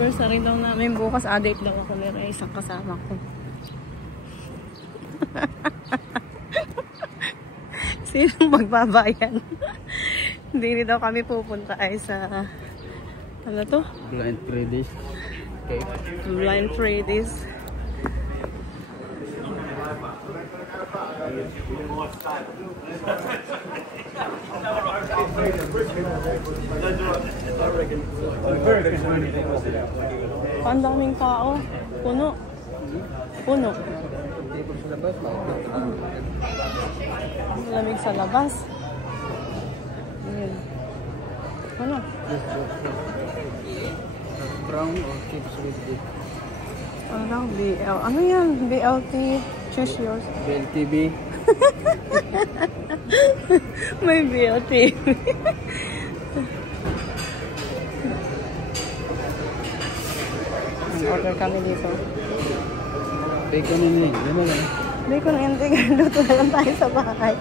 Anniversary daw namin bukas. Date daw ako ni Ray, isang kasama ko. Sinong magbabayan? Hindi daw kami pupunta ay sa ano to? Blind Fridays. Okay. Blind Fridays. Ang daming tao. Puno. Puno. Lamig sa labas. Ayan. Ano? Brown or chips with dip? Ano? BL. Ano yan? BLT. Choose yours. BLTB. May BLT. Order kami dito. Bacon and egg. Ano lang? Bacon and egg. Luto na lang tayo sa bahay.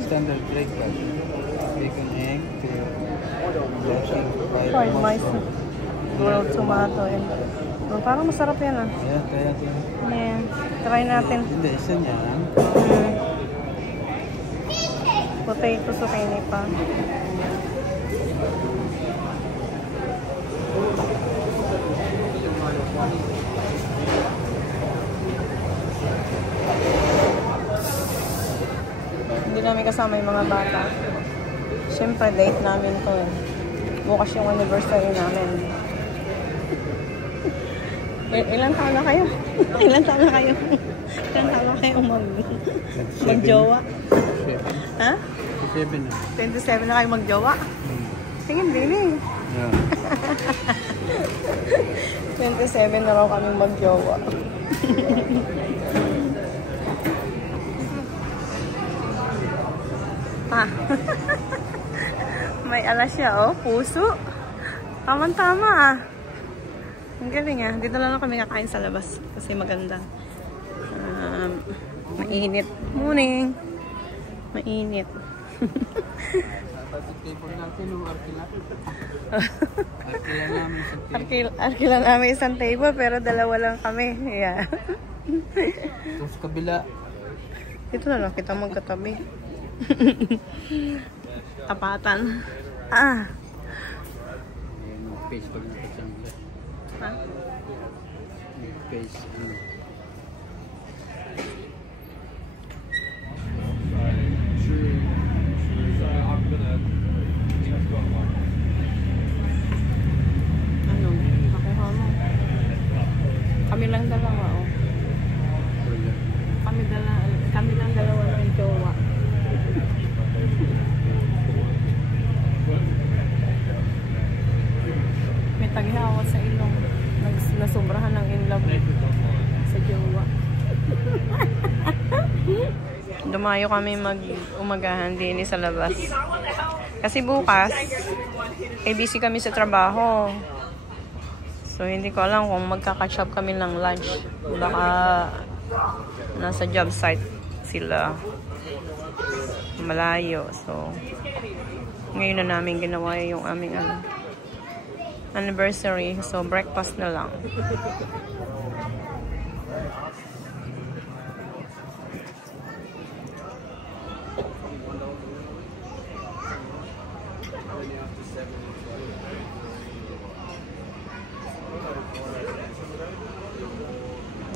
Standard breakfast. Bacon egg. Fried mice. Grilled tomato. Oh, parang masarap yan ah. Yeah, kaya ito. Yeah. Try natin. Hindi, isa niya lang. Potato zucchini pa. Hindi namin kasama yung mga bata. Siyempre, date namin to. Bukas yung anniversary namin. Ilan taon na kayo? Ilan taon na kayo? Ilan taon na kayo mag-jowa? Ha? 27 na. 27 na kayo mag-jowa? Tingin din eh. Yeah. 27 na raw kami mag-jowa. May alas siya, oh. Puso. Tama-tama, ah. Ang galing, ah. Dito lang kami kakain sa labas. Kasi maganda. Mainit. Morning. Mainit. Arkila namin isang table, pero dalawa lang kami. Yeah. Tapos kabila. Dito na lang kita magkatabi. Tapatan. Ah. Face pag nakasangla. Ha? Face. Ano? Nakuha mo. Kami lang dalawa, oh. Kami lang dalawa ng jowa. May taghawa sa ilong. Nasobrahan ng inlove sa jowa. Dumayo kami mag-umagahan din sa labas. Kasi bukas, busy kami sa trabaho. So, hindi ko alam kung magkakatch up kami ng lunch. Baka nasa job site sila. Malayo. So, ngayon na namin ginawa yung aming anniversary. So, breakfast na lang.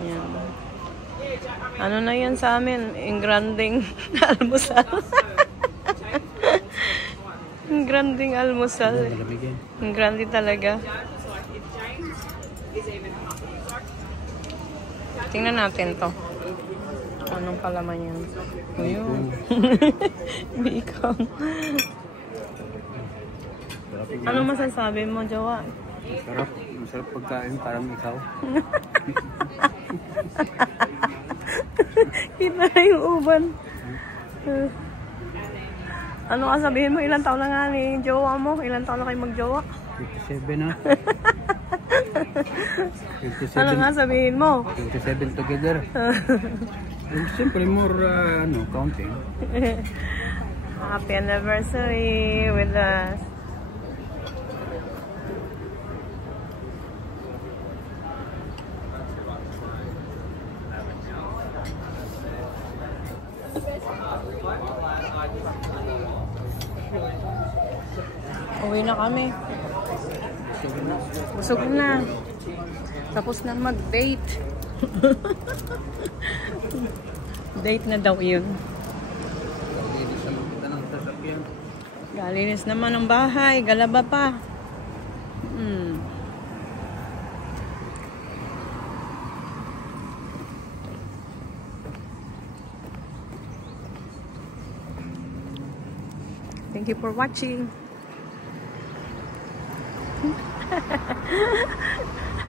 Yan. Ano na yan sa amin? Ingranding almusal. Ingranding almusal. Ingrandi talaga. Tingnan natin to. Anong palaman yan? Ayun. Bacon. Anong masasabi mo, Jowa? Masarap. Masarap pagkain, parang ikaw. Kita na yung uban. Ano ka sabihin mo? Ilang taon na nga ni jowa mo? Ilang taon na kayo mag-jowa? 27 na. 27. Ano nga sabihin mo? 27 together. Siyempre more, counting. Happy anniversary with us. Uwi na kami. Busog na. Tapos na mag-date. Date na daw yun. Galinis naman ang bahay. Galaba pa. Thank you for watching.